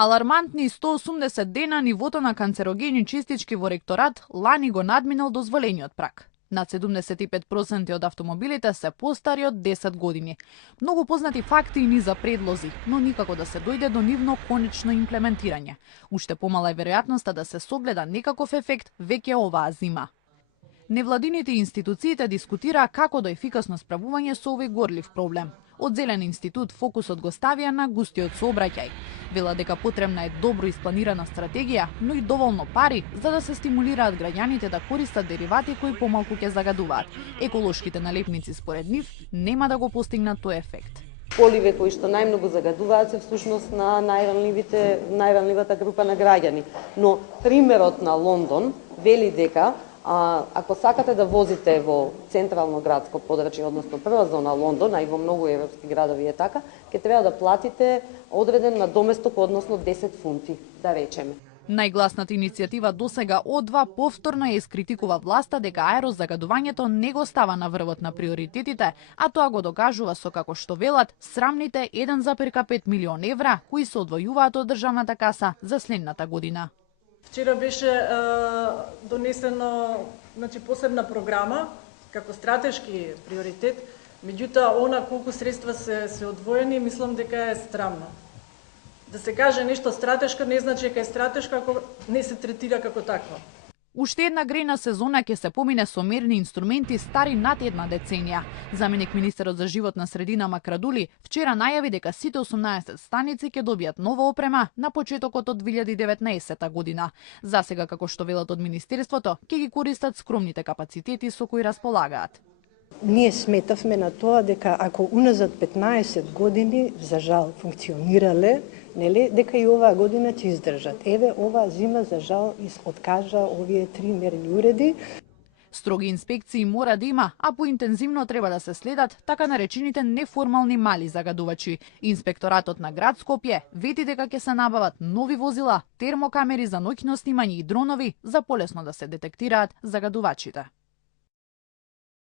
Алармантни 180 дена нивото на канцерогени чистички во ректорат лани го надминал дозволениот праг. Над 75% од автомобилите се постари од 10 години. Многу познати факти и низа предлози, но никако да се дојде до нивно конечно имплементирање. Уште помала е веројатноста да се согледа некаков ефект веќе оваа зима. Невладините институциите дискутираа како до ефикасно справување со овој горлив проблем. Од Зелен институт фокусот го ставија на густиот сообраќај. Вела дека потребна е добро испланирана стратегија, но и доволно пари за да се стимулираат граѓаните да користат деривати кои помалку ќе загадуваат. Еколошките налепници според нив нема да го постигнат тој ефект. Поливе кои што најмногу загадуваат се всушност на најранливата група на граѓани. Но примерот на Лондон вели дека ако сакате да возите во централно градско подрачје, односно прва зона Лондон, а и во многу европски градови е така, ќе треба да платите одреден надоместок, односно 10 фунти, да речеме. Најгласната иницијатива досега О2 повторно ја искритикува власта дека аерозагадувањето не го става на врвот на приоритетите, а тоа го докажува со, како што велат, срамните 1,5 милион евра кои се одвојуваат од државната каса за следната година. Вчера беше донесено посебна програма како стратешки приоритет, меѓутоа она колку средства се одвоени, мислам дека е срамно. Да се каже нешто стратешко не значи дека е стратешко ако не се третира како такво. Уште една грејна сезона ќе се помине со мерни инструменти стари над една деценија. Заменик министерот за животна средина Макрадули вчера најави дека сите 18 станици ќе добијат нова опрема на почетокот од 2019 година. Засега, како што велат од министерството, ќе ги користат скромните капацитети со кои располагаат. Ние сметавме на тоа дека ако уназад 15 години за жал функционирале, дека и оваа година ќе издржат. Еве оваа зима за жал откажа овие 3 мерни уреди. Строги инспекции мора да има, а поинтензивно треба да се следат така наречените неформални мали загадувачи. Инспекторатот на град Скопје вети дека ќе се набават нови возила, термокамери за ноќно снимање и дронови за полесно да се детектираат загадувачите.